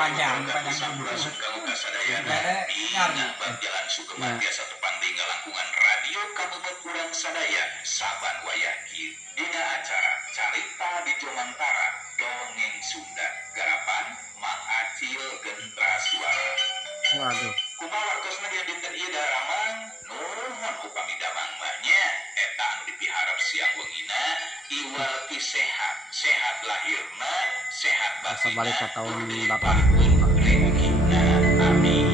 panjang Jalan Sugema biasa tepang di ngalangkungan radio Kabupaten Kurang Sadaya Saban Wayaki dina acara Carita di Jomantara Dongeng Sunda garapan Mang Acil Gentra Suara. waduh Kumaha wartosna dia dinten ieu daramang nuhun upami damang mahnya eta anu dipiharap siang wengina iwal ti sehat lahirna sehat masa batinna balik ke tahun dipapun rezekina amin.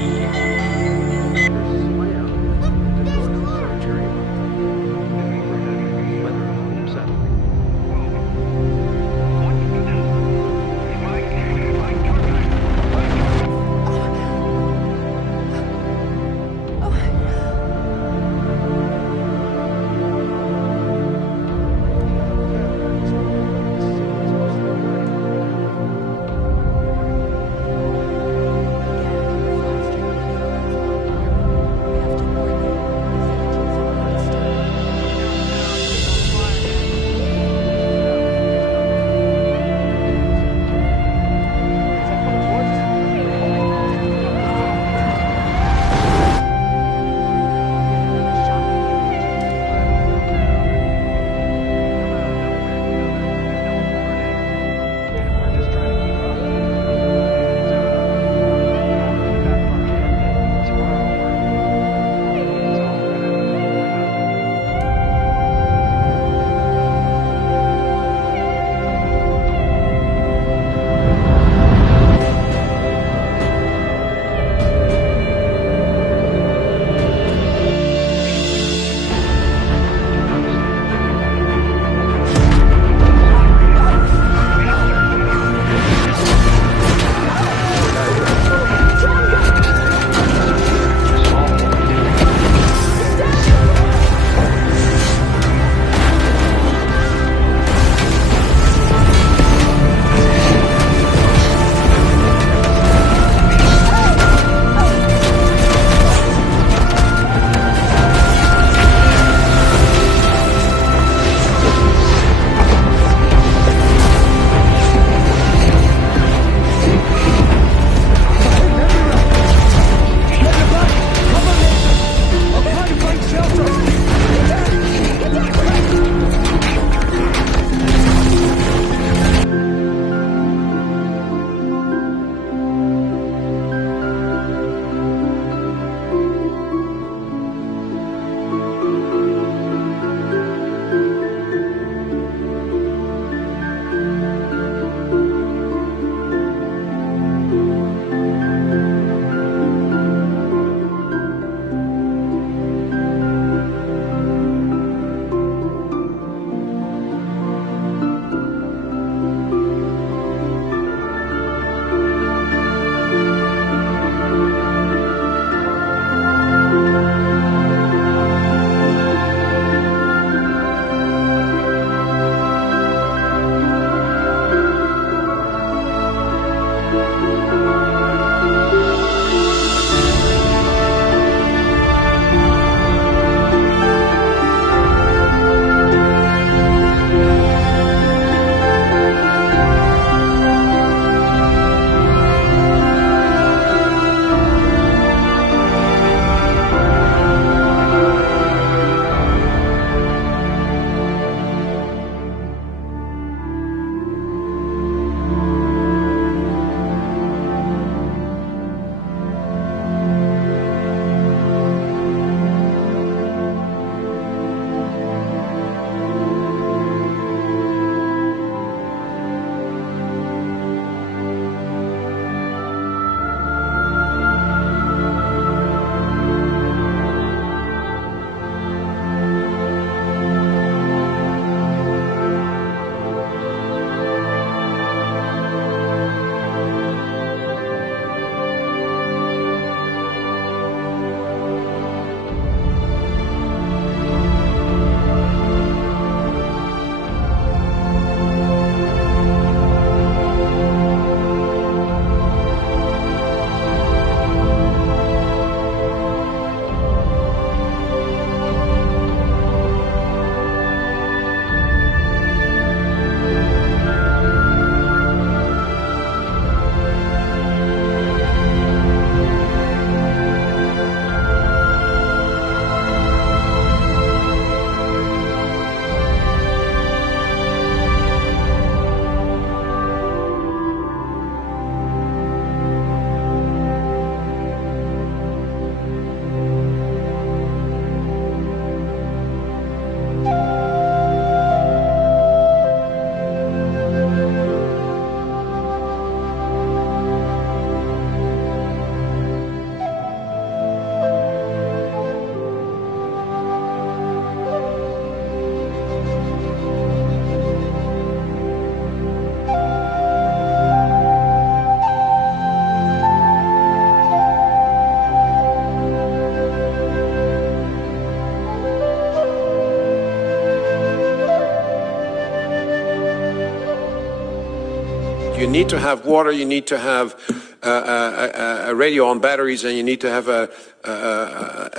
You need to have water, you need to have a radio on batteries, and you need to have a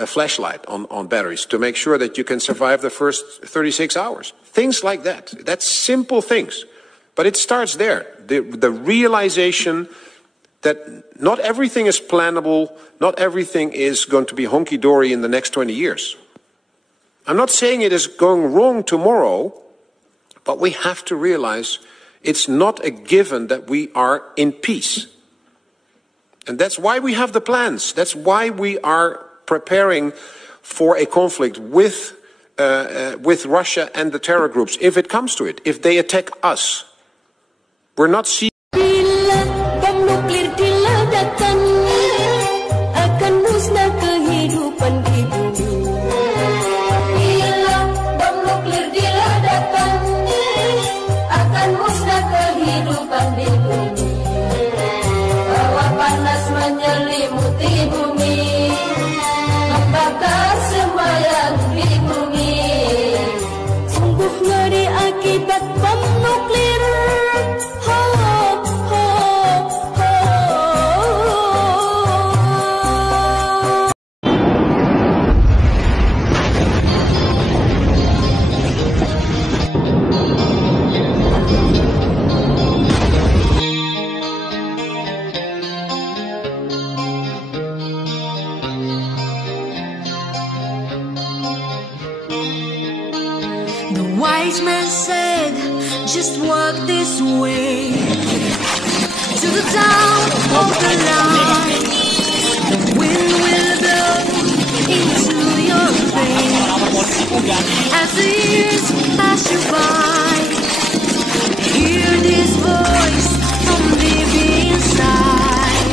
flashlight on batteries to make sure that you can survive the first 36 hours. Things like that. That's simple things. But it starts there. The realization that not everything is plannable, not everything is going to be honky-dory in the next 20 years. I'm not saying it is going wrong tomorrow, but we have to realize it's not a given that we are in peace. And that's why we have the plans. That's why we are preparing for a conflict with Russia and the terror groups, if it comes to it, if they attack us. We're not seeing... The wise man said, just walk this way to the town of the line. The wind will blow into your face as the years pass you by. Hear this voice from deep inside.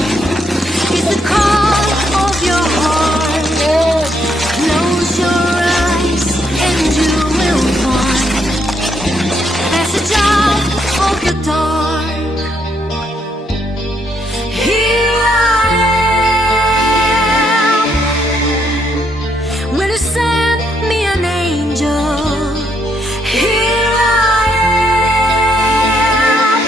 It's the call of your heart. Close your eyes and you will find passage out of the dark. Here I am. When you send me an angel, here I am.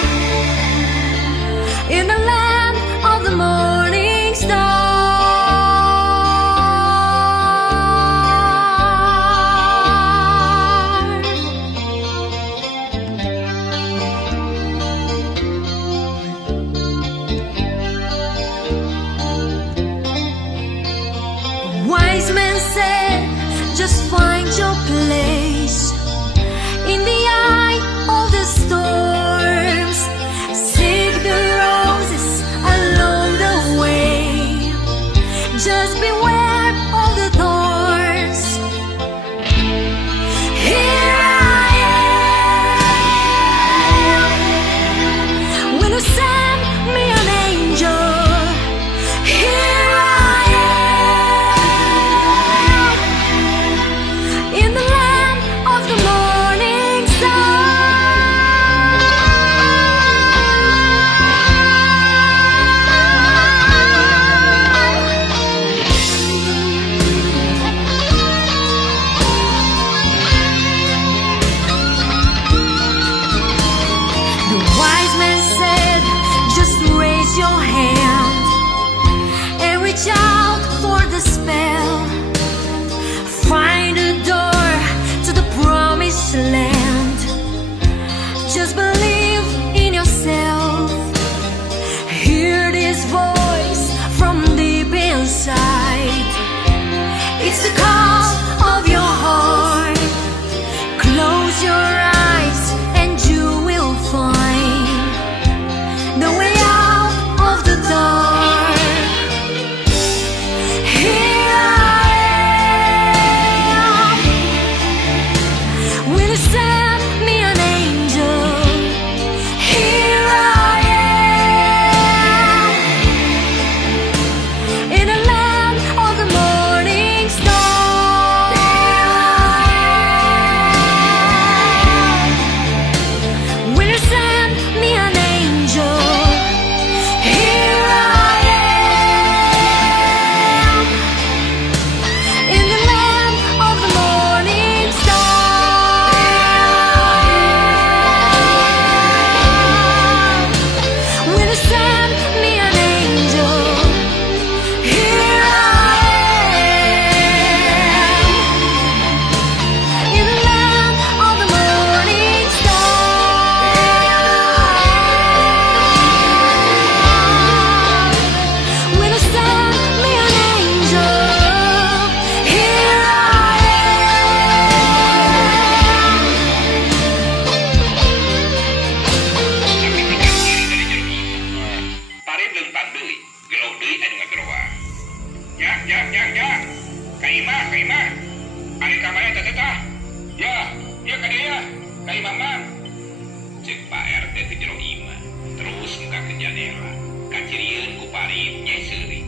era kacirian ku parit Nyai Seuri.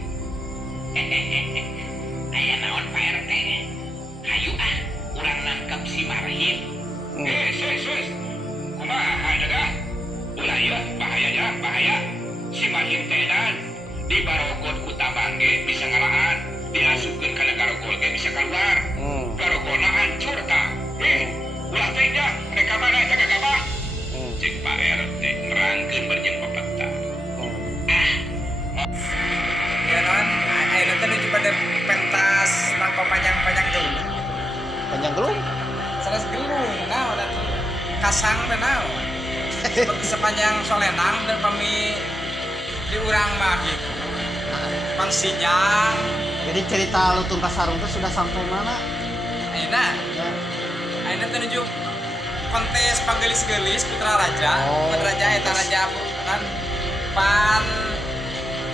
Aya naon Pak RT? Hayu urang nangkep si Marhim. Sus. Kumaha dah? Ulah ieu bahaya. Si Marhim teh edan di barokod ku tabang ge bisa ngalaan, diasupkeun ka garokol ge bisa keluar. Garokona hancur tah. Ulah teh dah, mereka mana eta gagabah. Cek Pak RT nerangkeun berjeng pepeta. Ya non, ayeuna teh nuju pada pentas nangko panjang gelung. Panjang gelung? Sanes gelung, naon atuh. Kasang teh naon. Seperti sepanjang Solenang dan pami di urang mah gitu. Pangsinyang. Jadi cerita Lutung Kasarung itu sudah sampai mana? Ayeuna teh nuju kontes panggelis-gelis Putra Raja. Putra Raja eta raja kan pan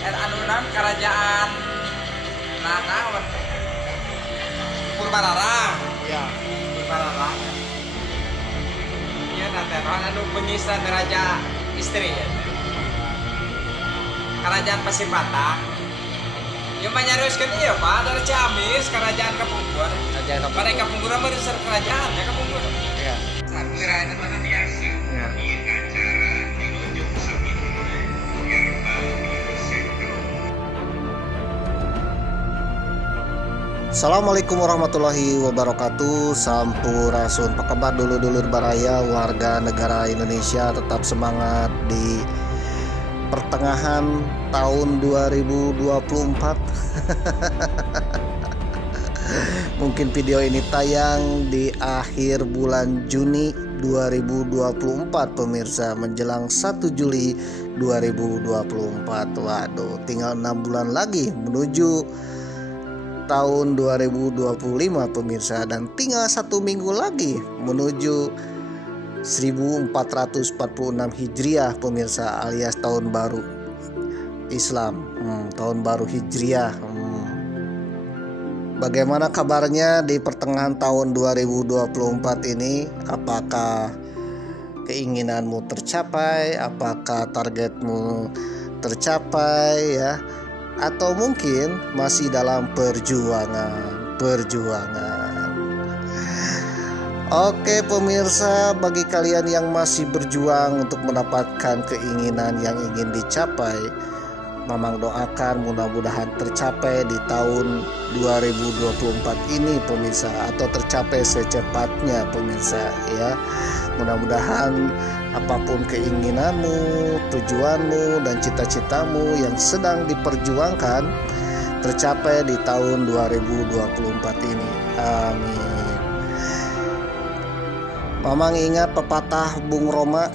anunan kerajaan naon Purbararang. Ya. Purbararang. Ieu na teh anu penyisra raja istri ya. Kerajaan Pasir Batang. Ieu mah nyarioskeun ieu Pak dari Ciamis kerajaan Kapungkur. Pada Kapungkur mah besar kerajaan ya Kapungkur. Iya. Sakurana mana biasa. Ya. Ieu acara dilunjuk saminuna Herbal Biosentro. Assalamualaikum warahmatullahi wabarakatuh. Sampurasun, apa kabar dulur-dulur baraya warga negara Indonesia, tetap semangat di pertengahan tahun 2024. Mungkin video ini tayang di akhir bulan Juni 2024 pemirsa, menjelang 1 Juli 2024. Waduh, tinggal 6 bulan lagi menuju tahun 2025 pemirsa, dan tinggal 1 minggu lagi menuju 1446 Hijriah pemirsa, alias tahun baru Islam, tahun baru Hijriah. Bagaimana kabarnya di pertengahan tahun 2024 ini? Apakah keinginanmu tercapai? Apakah targetmu tercapai ya? Atau mungkin masih dalam perjuangan. Oke pemirsa, bagi kalian yang masih berjuang untuk mendapatkan keinginan yang ingin dicapai, Mamang doakan mudah-mudahan tercapai di tahun 2024 ini pemirsa, atau tercapai secepatnya pemirsa ya. Mudah-mudahan apapun keinginanmu, tujuanmu, dan cita-citamu yang sedang diperjuangkan tercapai di tahun 2024 ini. Amin. Mamang ingat pepatah Bung Roma.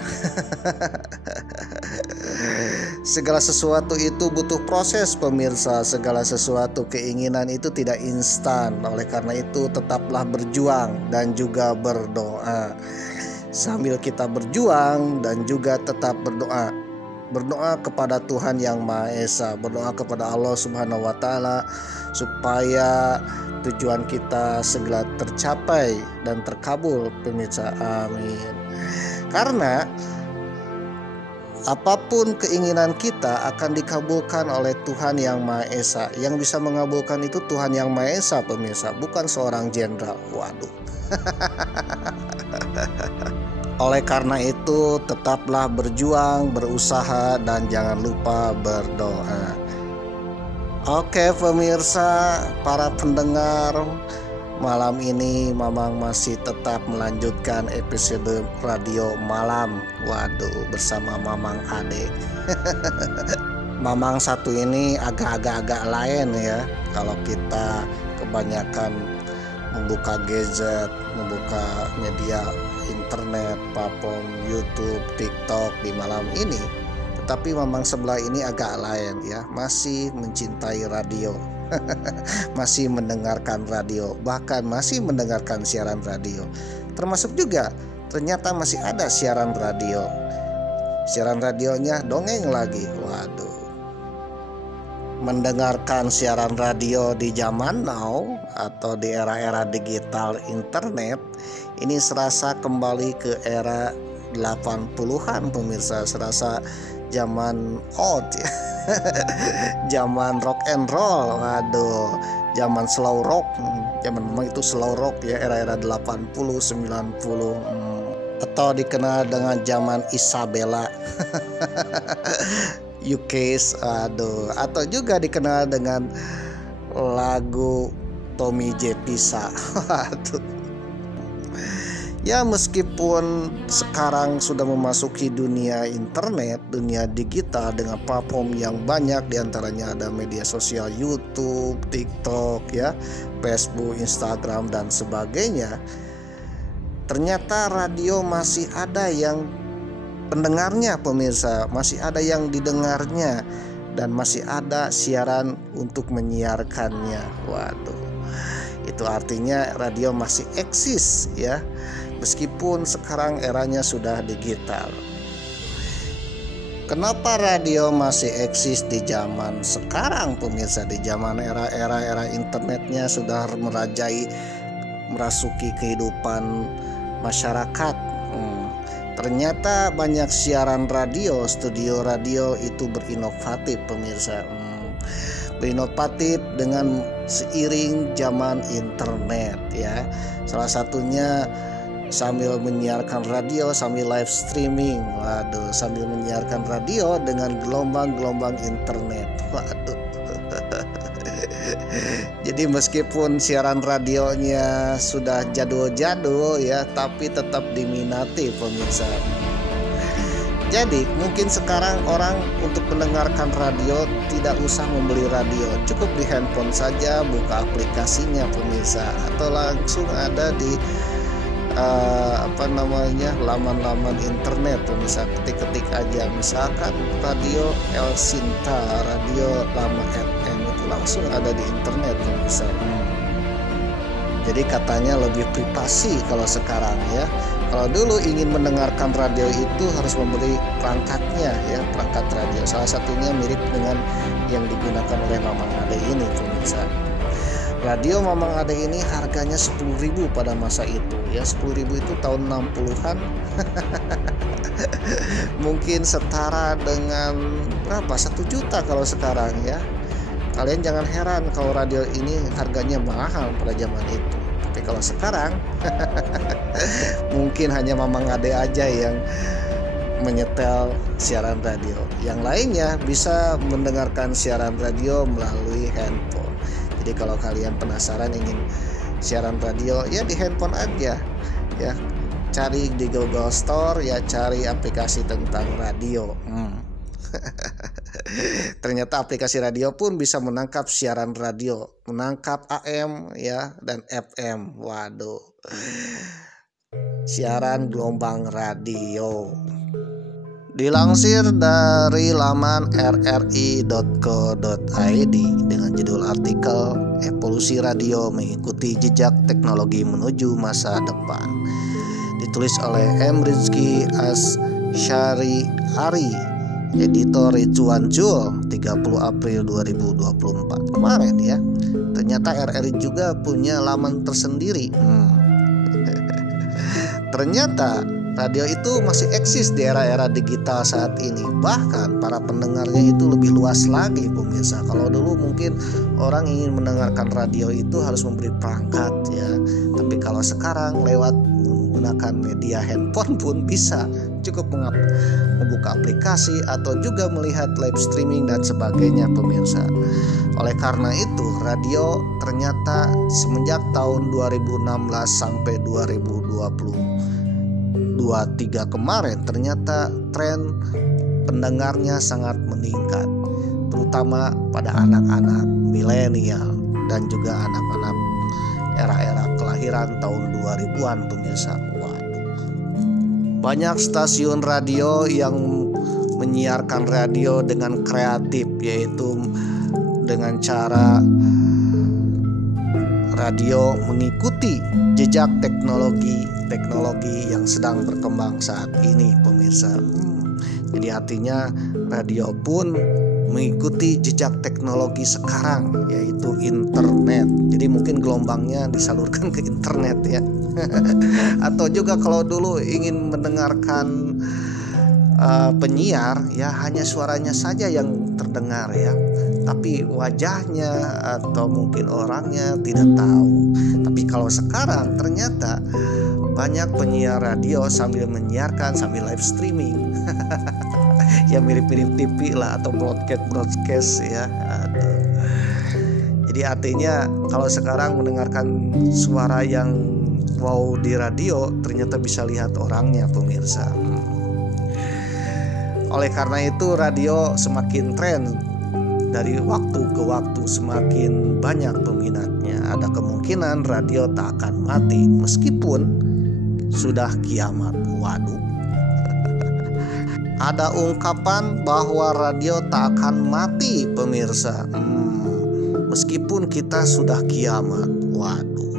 Segala sesuatu itu butuh proses pemirsa. Segala sesuatu keinginan itu tidak instan. Oleh karena itu tetaplah berjuang dan juga berdoa. Sambil kita berjuang dan juga tetap berdoa. Berdoa kepada Tuhan Yang Maha Esa, berdoa kepada Allah Subhanahu wa taala supaya tujuan kita segera tercapai dan terkabul pemirsa. Amin. Karena apapun keinginan kita akan dikabulkan oleh Tuhan Yang Maha Esa. Yang bisa mengabulkan itu Tuhan Yang Maha Esa pemirsa, bukan seorang jenderal. Waduh. Oleh karena itu tetaplah berjuang, berusaha, dan jangan lupa berdoa. Oke pemirsa, para pendengar, malam ini Mamang masih tetap melanjutkan episode radio malam. Waduh, bersama Mamang Ade. Mamang satu ini agak-agak lain ya. Kalau kita kebanyakan membuka gadget, membuka media internet, platform YouTube, TikTok di malam ini. Tetapi Mamang sebelah ini agak lain ya, masih mencintai radio. Masih mendengarkan radio, bahkan masih mendengarkan siaran radio. Termasuk juga ternyata masih ada siaran radio. Siaran radionya dongeng lagi. Waduh. Mendengarkan siaran radio di zaman now atau di era-era digital internet ini serasa kembali ke era 80-an pemirsa. Serasa zaman old ya. Zaman rock and roll, waduh, zaman slow rock, zaman memang itu slow rock ya, era-era 80 90, atau dikenal dengan zaman Isabella. UK's, aduh, atau juga dikenal dengan lagu Tommy J Pisa. Waduh. Ya, meskipun sekarang sudah memasuki dunia internet, dunia digital dengan platform yang banyak, diantaranya ada media sosial YouTube, TikTok, ya, Facebook, Instagram, dan sebagainya. Ternyata radio masih ada yang pendengarnya, pemirsa, masih ada yang didengarnya, dan masih ada siaran untuk menyiarkannya. Waduh, itu artinya radio masih eksis, ya. Meskipun sekarang eranya sudah digital. Kenapa radio masih eksis di zaman sekarang, pemirsa? Di zaman era internetnya sudah merasuki kehidupan masyarakat. Ternyata banyak siaran radio, studio radio itu berinovatif, pemirsa. Berinovatif dengan seiring zaman internet, ya. Salah satunya sambil menyiarkan radio, sambil live streaming. Waduh, sambil menyiarkan radio dengan gelombang-gelombang internet. Waduh. Jadi meskipun siaran radionya sudah jadul-jadul ya, tapi tetap diminati, pemirsa. Jadi mungkin sekarang orang untuk mendengarkan radio tidak usah membeli radio, cukup di handphone saja, buka aplikasinya, pemirsa, atau langsung ada di laman-laman internet, pemirsa. Ketik-ketik aja, misalkan radio El Sinta, radio Lama FM, itu langsung ada di internet, pemirsa. Jadi katanya lebih privasi kalau sekarang, ya. Kalau dulu ingin mendengarkan radio itu harus membeli perangkatnya, ya, perangkat radio. Salah satunya mirip dengan yang digunakan oleh Mamang Ade ini, pemirsa. Radio Mamang Ade ini harganya 10.000 pada masa itu, ya. 10.000 itu tahun 60-an. Mungkin setara dengan berapa? 1 juta kalau sekarang, ya. Kalian jangan heran kalau radio ini harganya mahal pada zaman itu. Tapi kalau sekarang mungkin hanya Mamang Ade aja yang menyetel siaran radio. Yang lainnya bisa mendengarkan siaran radio melalui handphone. Jadi kalau kalian penasaran ingin siaran radio, ya di handphone aja, ya, cari di Google Store, ya, cari aplikasi tentang radio. Ternyata aplikasi radio pun bisa menangkap siaran radio, menangkap AM, ya, dan FM. Waduh, siaran gelombang radio. Dilansir dari laman rri.co.id dengan judul artikel Evolusi Radio Mengikuti Jejak Teknologi Menuju Masa Depan, ditulis oleh M. Rizky Asyari Ari, editor Ricuan Jul, 30 April 2024 kemarin, ya. Ternyata RRI juga punya laman tersendiri. Ternyata radio itu masih eksis di era-era digital saat ini. Bahkan para pendengarnya itu lebih luas lagi, pemirsa. Kalau dulu mungkin orang ingin mendengarkan radio itu harus membeli perangkat, ya. Tapi kalau sekarang lewat menggunakan media handphone pun bisa. Cukup membuka aplikasi atau juga melihat live streaming dan sebagainya, pemirsa. Oleh karena itu, radio ternyata semenjak tahun 2016 sampai 2023 kemarin ternyata tren pendengarnya sangat meningkat, terutama pada anak-anak milenial dan juga anak-anak era-era kelahiran tahun 2000-an, pemirsa. Waduh. Banyak stasiun radio yang menyiarkan radio dengan kreatif, yaitu dengan cara radio mengikuti jejak teknologi yang sedang berkembang saat ini, pemirsa. Jadi artinya radio pun mengikuti jejak teknologi sekarang, yaitu internet. Jadi mungkin gelombangnya disalurkan ke internet, ya. Atau juga kalau dulu ingin mendengarkan penyiar ya hanya suaranya saja yang terdengar ya, tapi wajahnya atau mungkin orangnya tidak tahu. Tapi kalau sekarang ternyata banyak penyiar radio sambil menyiarkan sambil live streaming ya mirip-mirip TV lah atau broadcast ya. Aduh. Jadi artinya kalau sekarang mendengarkan suara yang wow di radio ternyata bisa lihat orangnya pemirsa. Oleh karena itu radio semakin tren dari waktu ke waktu, semakin banyak peminatnya. Ada kemungkinan radio tak akan mati meskipun sudah kiamat. Waduh. Ada ungkapan bahwa radio tak akan mati pemirsa. Meskipun kita sudah kiamat. Waduh.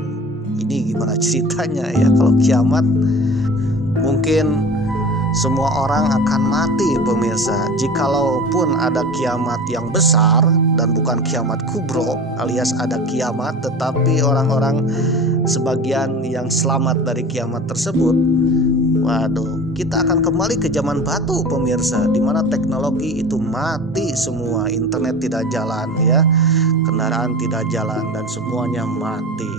Ini gimana ceritanya ya kalau kiamat? Mungkin semua orang akan mati pemirsa. Jikalaupun ada kiamat yang besar dan bukan kiamat kubro alias ada kiamat, tetapi orang-orang sebagian yang selamat dari kiamat tersebut, waduh, kita akan kembali ke zaman batu pemirsa, di mana teknologi itu mati semua, internet tidak jalan ya, kendaraan tidak jalan dan semuanya mati.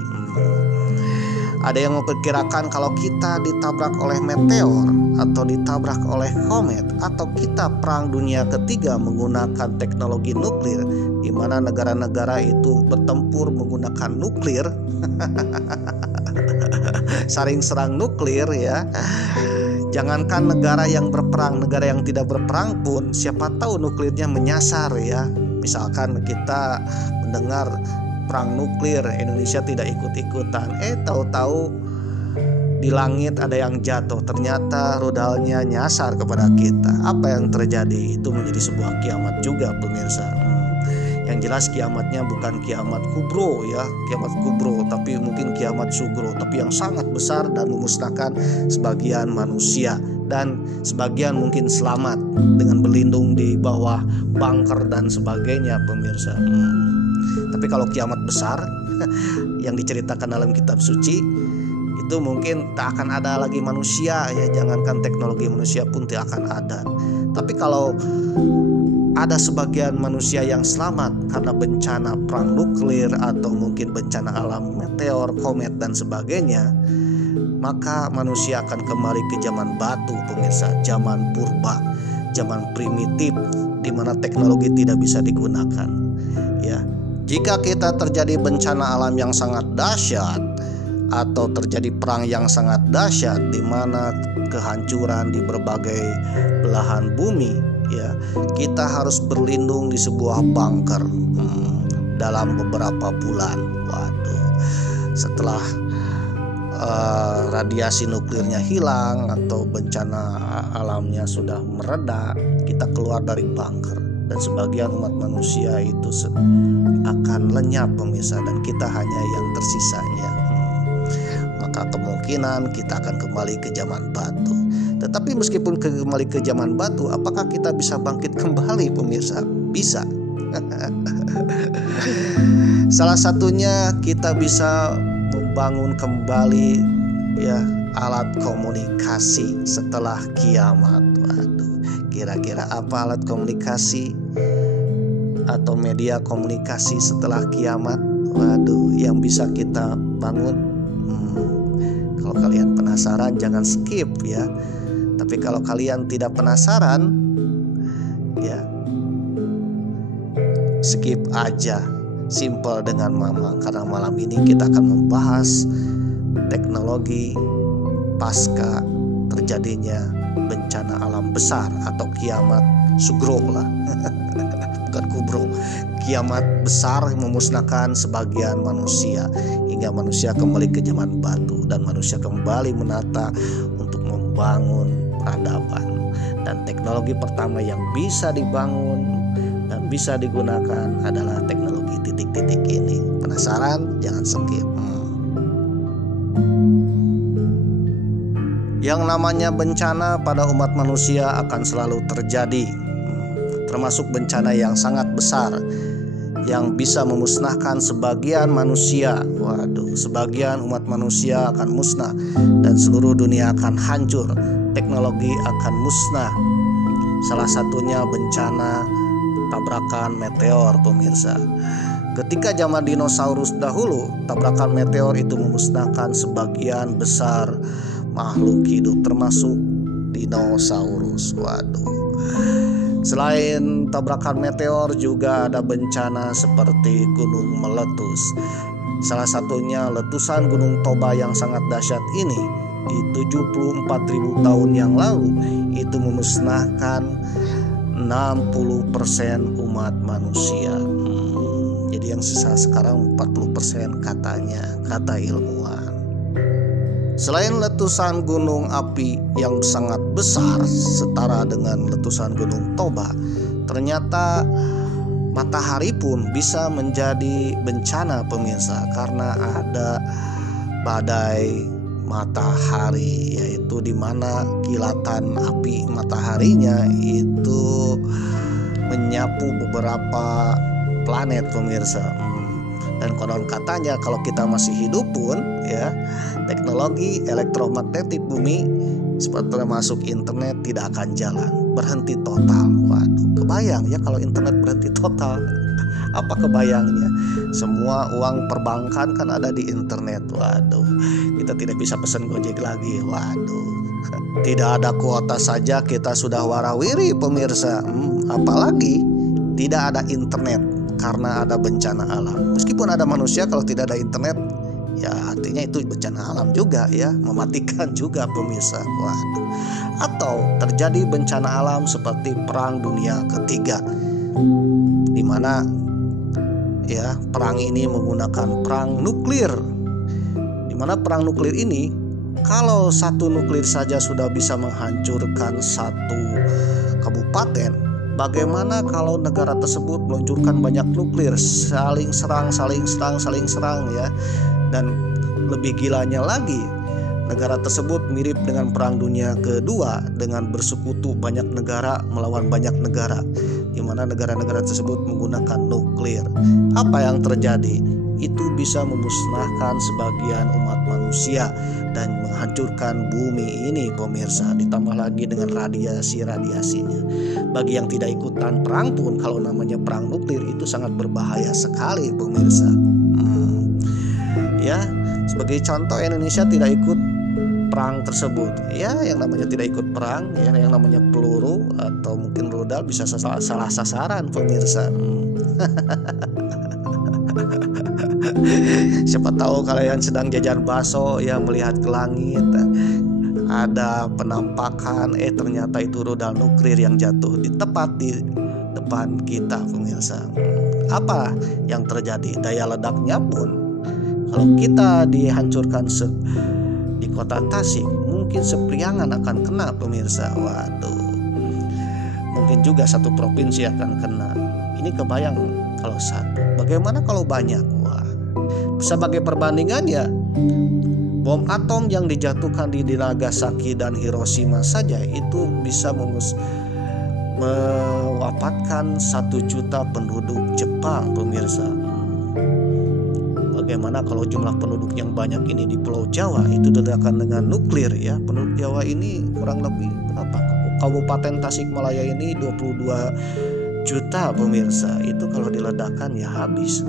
Ada yang memperkirakan kalau kita ditabrak oleh meteor atau ditabrak oleh komet atau kita perang dunia ketiga menggunakan teknologi nuklir, di mana negara-negara itu bertempur menggunakan nuklir, saling serang nuklir ya. Jangankan negara yang berperang, negara yang tidak berperang pun siapa tahu nuklirnya menyasar ya. Misalkan kita mendengar perang nuklir, Indonesia tidak ikut-ikutan, tahu-tahu di langit ada yang jatuh, ternyata rudalnya nyasar kepada kita. Apa yang terjadi? Itu menjadi sebuah kiamat juga pemirsa. Yang jelas kiamatnya bukan kiamat kubro ya, kiamat kubro, tapi mungkin kiamat sugro, tapi yang sangat besar dan memusnahkan sebagian manusia dan sebagian mungkin selamat dengan berlindung di bawah bunker dan sebagainya pemirsa. Tapi kalau kiamat besar yang diceritakan dalam kitab suci itu mungkin tak akan ada lagi manusia ya, jangankan teknologi manusia pun tidak akan ada. Tapi kalau ada sebagian manusia yang selamat karena bencana perang nuklir atau mungkin bencana alam meteor, komet dan sebagainya, maka manusia akan kembali ke zaman batu pemirsa, zaman purba, zaman primitif di mana teknologi tidak bisa digunakan ya. Jika kita terjadi bencana alam yang sangat dahsyat atau terjadi perang yang sangat dahsyat di mana kehancuran di berbagai belahan bumi ya, kita harus berlindung di sebuah bunker dalam beberapa bulan. Waduh, setelah radiasi nuklirnya hilang atau bencana alamnya sudah mereda, kita keluar dari bunker dan sebagian umat manusia itu akan lenyap pemirsa dan kita hanya yang tersisanya. Maka kemungkinan kita akan kembali ke zaman batu. Tetapi meskipun kembali ke zaman batu, apakah kita bisa bangkit kembali pemirsa? Bisa. Salah satunya kita bisa membangun kembali ya alat komunikasi setelah kiamat. Waduh, kira-kira apa alat komunikasi atau media komunikasi setelah kiamat? Waduh, yang bisa kita bangun. Kalau kalian penasaran jangan skip ya. Tapi kalau kalian tidak penasaran ya, skip aja. Simple dengan mama, karena malam ini kita akan membahas teknologi pasca terjadinya bencana alam besar atau kiamat sugro lah. Bukan kubro. Kiamat besar yang memusnahkan sebagian manusia hingga manusia kembali ke zaman batu dan manusia kembali menata untuk membangun peradaban. Dan teknologi pertama yang bisa dibangun dan bisa digunakan adalah teknologi titik-titik ini. Penasaran? Jangan skip. Yang namanya bencana pada umat manusia akan selalu terjadi, termasuk bencana yang sangat besar yang bisa memusnahkan sebagian manusia. Waduh, sebagian umat manusia akan musnah dan seluruh dunia akan hancur. Teknologi akan musnah salah satunya bencana tabrakan meteor pemirsa. Ketika zaman dinosaurus dahulu, tabrakan meteor itu memusnahkan sebagian besar makhluk hidup termasuk dinosaurus. Waduh. Selain tabrakan meteor juga ada bencana seperti gunung meletus. Salah satunya letusan Gunung Toba yang sangat dahsyat ini di 74.000 tahun yang lalu itu memusnahkan 60% umat manusia. Jadi yang sisa sekarang 40% katanya, kata ilmuwan. Selain letusan gunung api yang sangat besar setara dengan letusan Gunung Toba, ternyata matahari pun bisa menjadi bencana pemirsa, karena ada badai matahari, yaitu di mana kilatan api mataharinya itu menyapu beberapa planet pemirsa. Dan konon katanya kalau kita masih hidup pun ya, teknologi elektromagnetik bumi seperti termasuk internet tidak akan jalan, berhenti total. Waduh, kebayang ya kalau internet berhenti total. Apa kebayangnya? Semua uang perbankan kan ada di internet. Waduh, kita tidak bisa pesan Gojek lagi. Waduh, tidak ada kuota saja kita sudah warawiri pemirsa. Apalagi tidak ada internet karena ada bencana alam. Meskipun ada manusia, kalau tidak ada internet ya artinya itu bencana alam juga ya, mematikan juga pemirsa. Waduh. Atau terjadi bencana alam seperti Perang Dunia Ketiga, di mana ya perang ini menggunakan perang nuklir. Di mana perang nuklir ini, kalau satu nuklir saja sudah bisa menghancurkan satu kabupaten, bagaimana kalau negara tersebut meluncurkan banyak nuklir, saling serang ya. Dan lebih gilanya lagi, negara tersebut mirip dengan Perang Dunia Kedua dengan bersekutu banyak negara melawan banyak negara, di mana negara-negara tersebut menggunakan nuklir. Apa yang terjadi? Itu bisa memusnahkan sebagian umat manusia dan menghancurkan bumi ini pemirsa, ditambah lagi dengan radiasinya. Bagi yang tidak ikutan perang pun, kalau namanya perang nuklir itu sangat berbahaya sekali pemirsa. Ya, sebagai contoh Indonesia tidak ikut perang tersebut. Ya, yang namanya tidak ikut perang, ya, yang namanya peluru atau mungkin rudal bisa salah sasaran pemirsa. Siapa tahu kalian sedang jajan bakso ya, melihat ke langit ada penampakan, ternyata itu rudal nuklir yang jatuh tepat di depan kita pemirsa. Apa yang terjadi? Daya ledaknya pun kalau kita dihancurkan di kota Tasik, mungkin sepriangan akan kena pemirsa. Waduh, mungkin juga satu provinsi akan kena. Ini kebayang kalau satu, bagaimana kalau banyak? Wah, sebagai perbandingan ya, bom atom yang dijatuhkan di Nagasaki dan Hiroshima saja itu bisa mewafatkan 1 juta penduduk Jepang pemirsa. Bagaimana kalau jumlah penduduk yang banyak ini di Pulau Jawa itu diledakan dengan nuklir ya. Penduduk Jawa ini kurang lebih berapa? Kabupaten Tasikmalaya ini 22 juta pemirsa. Itu kalau diledakkan ya habis.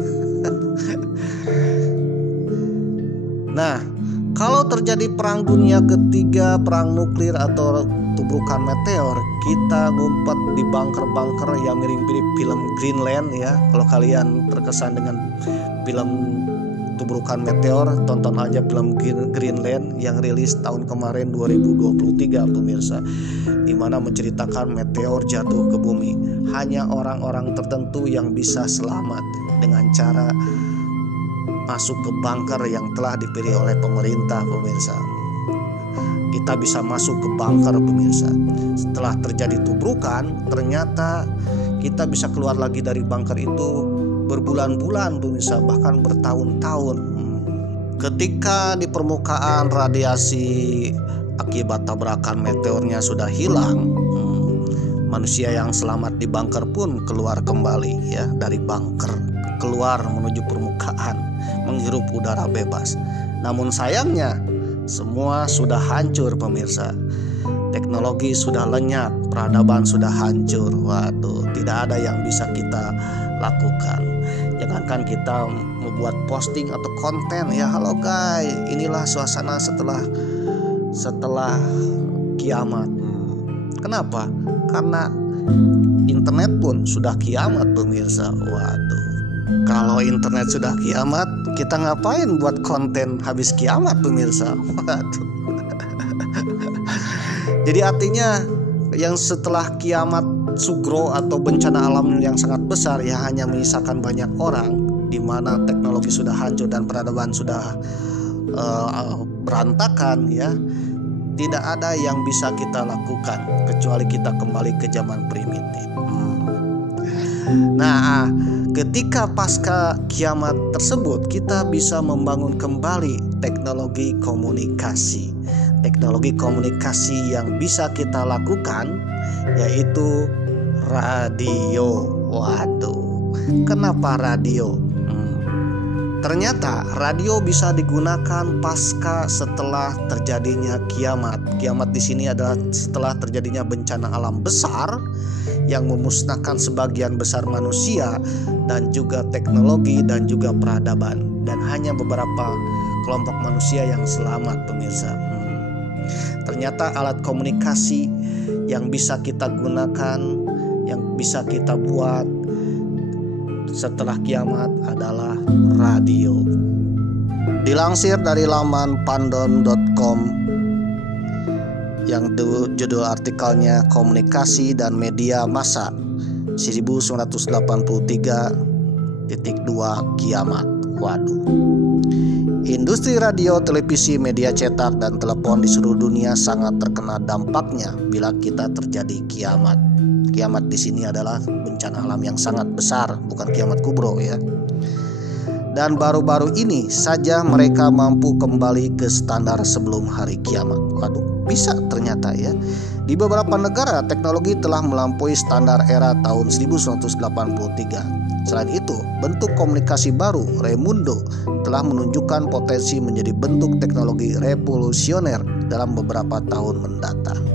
Nah, kalau terjadi Perang Dunia Ketiga, perang nuklir atau tubrukan meteor, kita ngumpet di bunker-bunker yang mirip-mirip film Greenland ya. Kalau kalian terkesan dengan film tubrukan meteor, tonton aja film Greenland yang rilis tahun kemarin 2023 pemirsa, di mana menceritakan meteor jatuh ke bumi. Hanya orang-orang tertentu yang bisa selamat dengan cara masuk ke bunker yang telah dipilih oleh pemerintah pemirsa. Kita bisa masuk ke bunker pemirsa. Setelah terjadi tubrukan, ternyata kita bisa keluar lagi dari bunker itu berbulan-bulan pemirsa, bahkan bertahun-tahun. Ketika di permukaan radiasi akibat tabrakan meteornya sudah hilang, manusia yang selamat di bunker pun keluar kembali ya dari bunker, keluar menuju permukaan, menghirup udara bebas. Namun sayangnya semua sudah hancur pemirsa. Teknologi sudah lenyap, peradaban sudah hancur. Waduh, tidak ada yang bisa kita lakukan. Jangankan kita membuat posting atau konten ya, halo guys, inilah suasana setelah kiamat. Kenapa? Karena internet pun sudah kiamat pemirsa. Waduh, kalau internet sudah kiamat, kita ngapain buat konten habis kiamat pemirsa? Waduh. Jadi artinya yang setelah kiamat sugro atau bencana alam yang sangat besar ya hanya menyisakan banyak orang, di mana teknologi sudah hancur dan peradaban sudah berantakan ya. Tidak ada yang bisa kita lakukan kecuali kita kembali ke zaman primitif. Nah, ketika pasca kiamat tersebut kita bisa membangun kembali teknologi komunikasi. Teknologi komunikasi yang bisa kita lakukan yaitu radio. Waduh, kenapa radio? Ternyata radio bisa digunakan pasca setelah terjadinya kiamat. Kiamat di sini adalah setelah terjadinya bencana alam besar yang memusnahkan sebagian besar manusia dan juga teknologi dan juga peradaban, dan hanya beberapa kelompok manusia yang selamat pemirsa. Ternyata alat komunikasi yang bisa kita gunakan, yang bisa kita buat setelah kiamat adalah radio. Dilansir dari laman pandon.com yang judul artikelnya Komunikasi dan Media Massa 1983.2 Kiamat. Waduh. Industri radio, televisi, media cetak, dan telepon di seluruh dunia sangat terkena dampaknya bila kita terjadi kiamat. Kiamat di sini adalah bencana alam yang sangat besar, bukan kiamat kubro ya. Dan baru-baru ini saja mereka mampu kembali ke standar sebelum hari kiamat. Waduh, bisa ternyata ya. Di beberapa negara teknologi telah melampaui standar era tahun 1983. Selain itu, bentuk komunikasi baru Raimundo telah menunjukkan potensi menjadi bentuk teknologi revolusioner dalam beberapa tahun mendatang.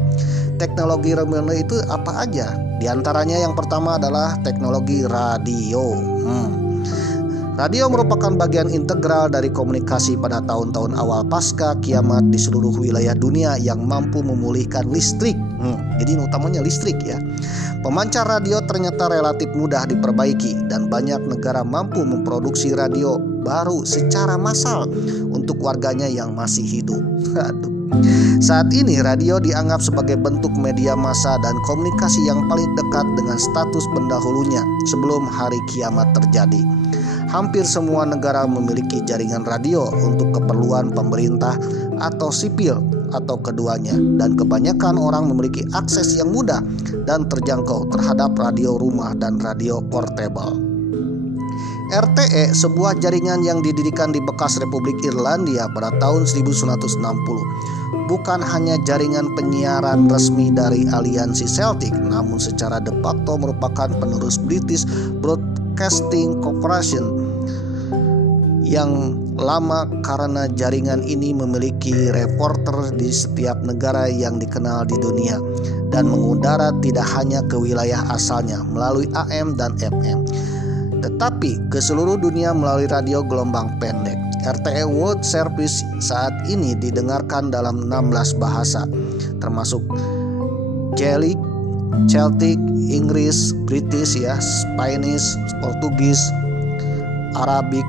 Teknologi Raimundo itu apa aja? Di antaranya yang pertama adalah teknologi radio. Radio merupakan bagian integral dari komunikasi pada tahun-tahun awal pasca kiamat di seluruh wilayah dunia yang mampu memulihkan listrik. Jadi utamanya listrik ya. Pemancar radio ternyata relatif mudah diperbaiki dan banyak negara mampu memproduksi radio baru secara massal untuk warganya yang masih hidup. Saat ini radio dianggap sebagai bentuk media massa dan komunikasi yang paling dekat dengan status pendahulunya sebelum hari kiamat terjadi. Hampir semua negara memiliki jaringan radio untuk keperluan pemerintah atau sipil atau keduanya, dan kebanyakan orang memiliki akses yang mudah dan terjangkau terhadap radio rumah dan radio portable. RTE, sebuah jaringan yang didirikan di bekas Republik Irlandia pada tahun 1960, bukan hanya jaringan penyiaran resmi dari aliansi Celtic, namun secara de facto merupakan penerus British Broadcasting Corporation yang lama karena jaringan ini memiliki reporter di setiap negara yang dikenal di dunia dan mengudara tidak hanya ke wilayah asalnya melalui AM dan FM, tetapi ke seluruh dunia melalui radio gelombang pendek. RTE World Service saat ini didengarkan dalam 16 bahasa, termasuk Gaelic, Celtic, Inggris, British ya, Spanish, Portugis, Arabik,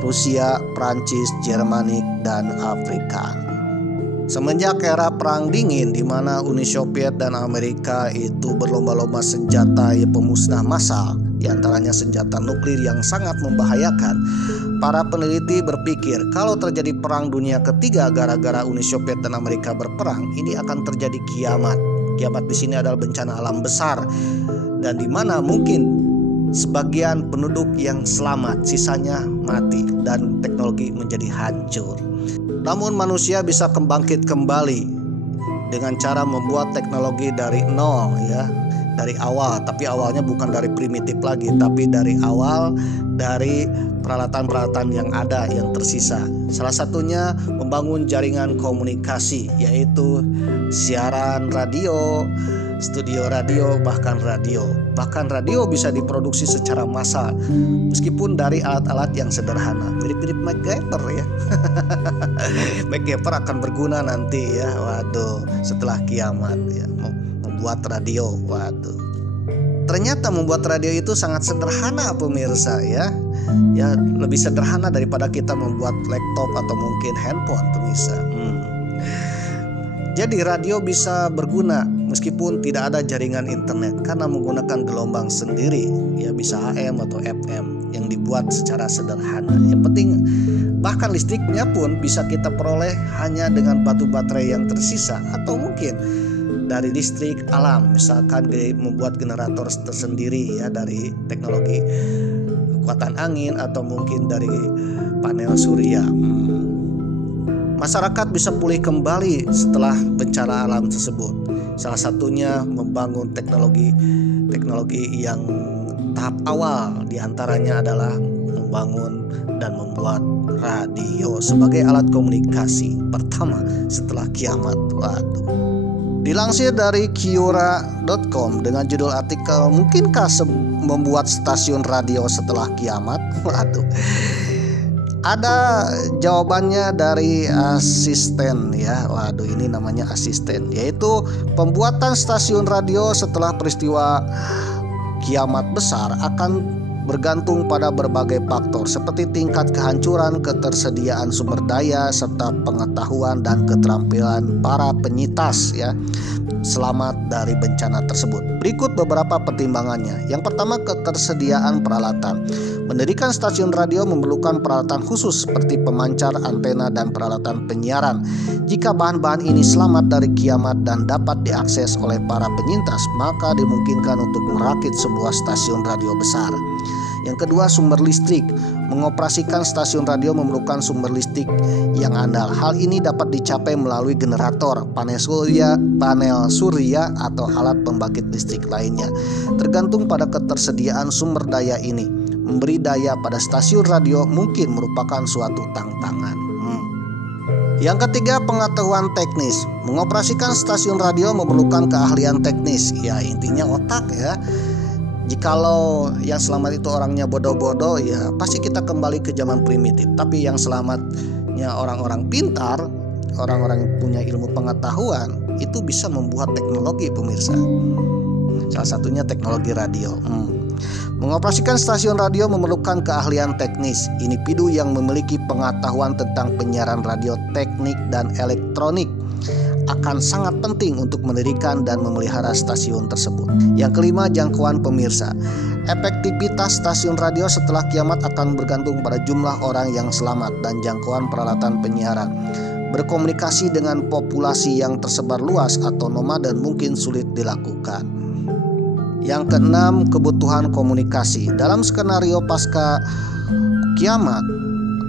Rusia, Prancis, Jermanik, dan Afrikaan. Semenjak era Perang Dingin di mana Uni Soviet dan Amerika itu berlomba-lomba senjata pemusnah massal, diantaranya senjata nuklir yang sangat membahayakan, para peneliti berpikir kalau terjadi Perang Dunia Ketiga gara-gara Uni Soviet dan Amerika berperang, ini akan terjadi kiamat. Kiamat di sini adalah bencana alam besar, dan di mana mungkin sebagian penduduk yang selamat, sisanya mati dan teknologi menjadi hancur. Namun manusia bisa bangkit kembali dengan cara membuat teknologi dari nol ya, dari awal, tapi awalnya bukan dari primitif lagi, tapi dari awal dari peralatan-peralatan yang ada yang tersisa. Salah satunya membangun jaringan komunikasi, yaitu siaran radio, studio radio, bahkan radio. Bahkan radio bisa diproduksi secara massal meskipun dari alat-alat yang sederhana, mirip-mirip MacGyver ya. MacGyver akan berguna nanti ya, waduh, setelah kiamat ya, membuat radio, waduh. Ternyata membuat radio itu sangat sederhana pemirsa ya. Ya, lebih sederhana daripada kita membuat laptop atau mungkin handphone pemirsa. Jadi radio bisa berguna meskipun tidak ada jaringan internet karena menggunakan gelombang sendiri, ya bisa AM atau FM yang dibuat secara sederhana. Yang penting bahkan listriknya pun bisa kita peroleh hanya dengan batu baterai yang tersisa atau mungkin dari listrik alam, misalkan membuat generator tersendiri ya dari teknologi kekuatan angin atau mungkin dari panel surya. Masyarakat bisa pulih kembali setelah bencana alam tersebut. Salah satunya membangun teknologi yang tahap awal diantaranya adalah membangun dan membuat radio sebagai alat komunikasi pertama setelah kiamat. Waduh. Dilansir dari Quora.com dengan judul artikel "Mungkinkah membuat stasiun radio setelah kiamat?" Waduh. Ada jawabannya dari asisten ya. Waduh, ini namanya asisten, yaitu pembuatan stasiun radio setelah peristiwa kiamat besar akan bergantung pada berbagai faktor seperti tingkat kehancuran, ketersediaan sumber daya, serta pengetahuan dan keterampilan para penyintas ya selamat dari bencana tersebut. Berikut beberapa pertimbangannya. Yang pertama, ketersediaan peralatan. Mendirikan stasiun radio memerlukan peralatan khusus seperti pemancar, antena, dan peralatan penyiaran. Jika bahan-bahan ini selamat dari kiamat dan dapat diakses oleh para penyintas, maka dimungkinkan untuk merakit sebuah stasiun radio besar. Yang kedua, sumber listrik. Mengoperasikan stasiun radio memerlukan sumber listrik yang andal. Hal ini dapat dicapai melalui generator, panel surya atau alat pembangkit listrik lainnya. Tergantung pada ketersediaan sumber daya ini, memberi daya pada stasiun radio mungkin merupakan suatu tantangan. Yang ketiga, pengetahuan teknis. Mengoperasikan stasiun radio memerlukan keahlian teknis. Ya, intinya otak ya. Jikalau yang selamat itu orangnya bodoh-bodoh, ya pasti kita kembali ke zaman primitif. Tapi yang selamatnya orang-orang pintar, orang-orang yang punya ilmu pengetahuan, itu bisa membuat teknologi pemirsa. Salah satunya teknologi radio. Mengoperasikan stasiun radio memerlukan keahlian teknis. Individu yang memiliki pengetahuan tentang penyiaran radio, teknik, dan elektronik akan sangat penting untuk mendirikan dan memelihara stasiun tersebut. Yang kelima, jangkauan pemirsa. Efektivitas stasiun radio setelah kiamat akan bergantung pada jumlah orang yang selamat dan jangkauan peralatan penyiaran. Berkomunikasi dengan populasi yang tersebar luas atau nomaden mungkin sulit dilakukan. Yang keenam, kebutuhan komunikasi. Dalam skenario pasca kiamat,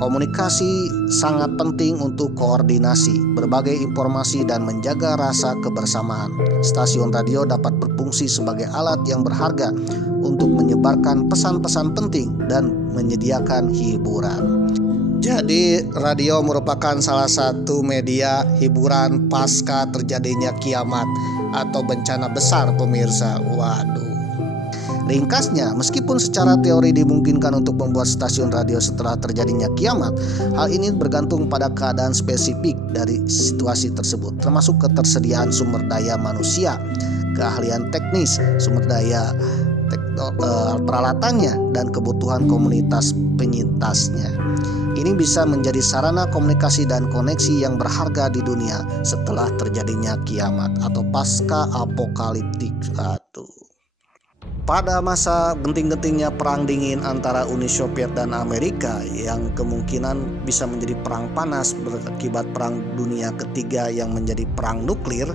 komunikasi sangat penting untuk koordinasi berbagai informasi dan menjaga rasa kebersamaan. Stasiun radio dapat berfungsi sebagai alat yang berharga untuk menyebarkan pesan-pesan penting dan menyediakan hiburan. Jadi radio merupakan salah satu media hiburan pasca terjadinya kiamat atau bencana besar pemirsa. Waduh. Ringkasnya, meskipun secara teori dimungkinkan untuk membuat stasiun radio setelah terjadinya kiamat, hal ini bergantung pada keadaan spesifik dari situasi tersebut, termasuk ketersediaan sumber daya manusia, keahlian teknis, sumber daya peralatannya, dan kebutuhan komunitas penyintasnya. Ini bisa menjadi sarana komunikasi dan koneksi yang berharga di dunia setelah terjadinya kiamat atau pasca apokaliptik. Pada masa genting-gentingnya perang dingin antara Uni Soviet dan Amerika yang kemungkinan bisa menjadi perang panas berakibat perang dunia ketiga yang menjadi perang nuklir,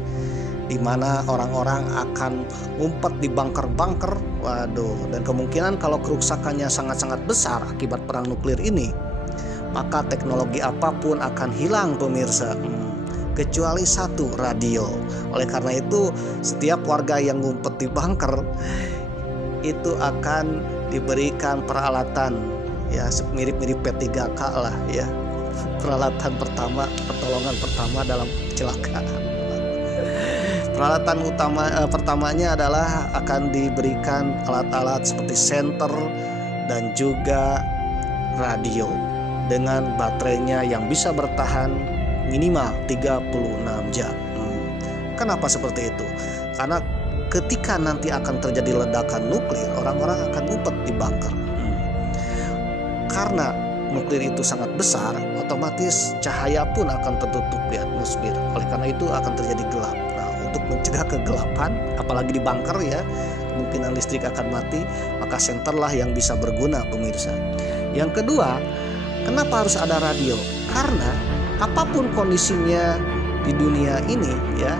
di mana orang-orang akan ngumpet di bunker-bunker. Waduh, dan kemungkinan kalau kerusakannya sangat-sangat besar akibat perang nuklir ini, maka teknologi apapun akan hilang pemirsa, kecuali satu, radio. Oleh karena itu, setiap warga yang ngumpet di bunker itu akan diberikan peralatan ya mirip-mirip P3K lah ya, peralatan pertama, pertolongan pertama dalam kecelakaan. Peralatan pertamanya adalah akan diberikan alat-alat seperti senter dan juga radio dengan baterainya yang bisa bertahan minimal 36 jam. Kenapa seperti itu? Karena ketika nanti akan terjadi ledakan nuklir, orang-orang akan ngumpet di bunker. Karena nuklir itu sangat besar, otomatis cahaya pun akan tertutup di atmosfer. Oleh karena itu akan terjadi gelap. Nah, untuk mencegah kegelapan, apalagi di bunker ya, kemungkinan listrik akan mati, maka senterlah yang bisa berguna, pemirsa. Yang kedua, kenapa harus ada radio? Karena apapun kondisinya di dunia ini ya,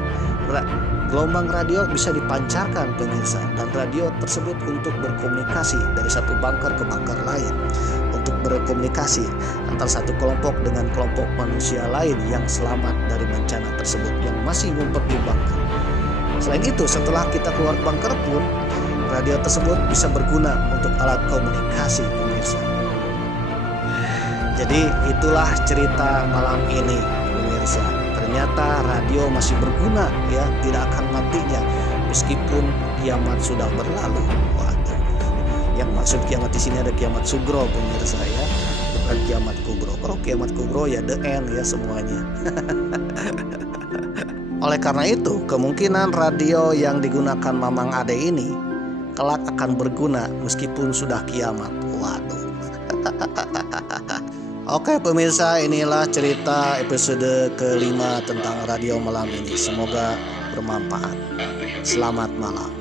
gelombang radio bisa dipancarkan, pemirsa, dan radio tersebut untuk berkomunikasi dari satu bunker ke bunker lain, untuk berkomunikasi antara satu kelompok dengan kelompok manusia lain yang selamat dari bencana tersebut yang masih ngumpet di bunker. Selain itu, setelah kita keluar bunker pun, radio tersebut bisa berguna untuk alat komunikasi, pemirsa. Jadi itulah cerita malam ini, pemirsa. Ternyata radio masih berguna ya, tidak akan matinya meskipun kiamat sudah berlalu. Waduh. Yang maksud kiamat di sini ada kiamat sugro, pemirsa ya, bukan kiamat kubro. Kalau kiamat kubro ya the end ya semuanya. Oleh karena itu, kemungkinan radio yang digunakan Mamang Ade ini kelak akan berguna meskipun sudah kiamat. Waduh. Oke pemirsa, inilah cerita episode kelima tentang radio malam ini. Semoga bermanfaat. Selamat malam.